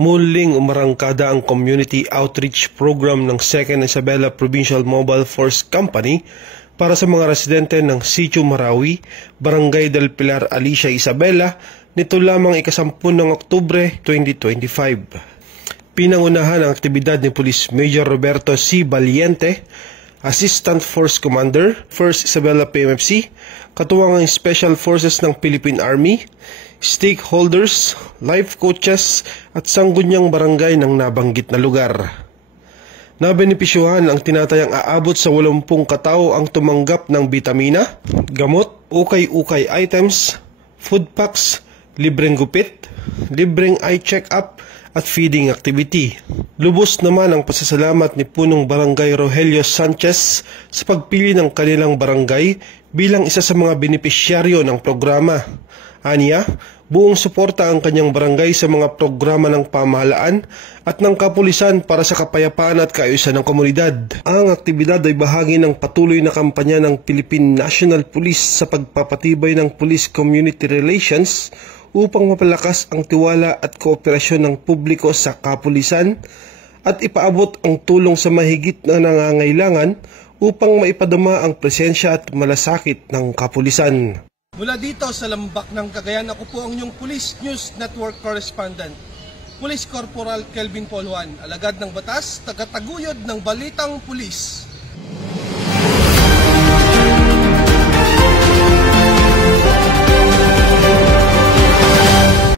Muling umarangkada ang Community Outreach Program ng 2nd Isabela Provincial Mobile Force Company para sa mga residente ng Sitio Marawi, Barangay del Pilar, Alicia, Isabela, nito lamang ika-10 ng Oktubre 2025. Pinangunahan ang aktibidad ni Police Major Roberto C. Valiente, Assistant Force Commander, 1st Isabela PMFC, katuwang ang Special Forces ng Philippine Army, stakeholders, life coaches at sangguniang barangay ng nabanggit na lugar. Nabenepisyuhan ang tinatayang aabot sa 80 katao ang tumanggap ng bitamina, gamot, ukay-ukay items, food packs, libreng gupit, libreng eye check-up at feeding activity. Lubos naman ang pasasalamat ni Punong Barangay Rogelio Sanchez sa pagpili ng kanilang barangay bilang isa sa mga benepisyaryo ng programa. Aniya, buong suporta ang kanyang barangay sa mga programa ng pamahalaan at ng kapulisan para sa kapayapaan at kaayusan ng komunidad. Ang aktibidad ay bahagi ng patuloy na kampanya ng Philippine National Police sa pagpapatibay ng police-community relations upang mapalakas ang tiwala at kooperasyon ng publiko sa kapulisan at ipaabot ang tulong sa mahigit na nangangailangan upang maipadama ang presensya at malasakit ng kapulisan. Mula dito sa Lambak ng Cagayan, ako po ang inyong Police News Network Correspondent, Police Corporal Kelvin Paul Juan, alagad ng batas, tagataguyod ng Balitang Pulis.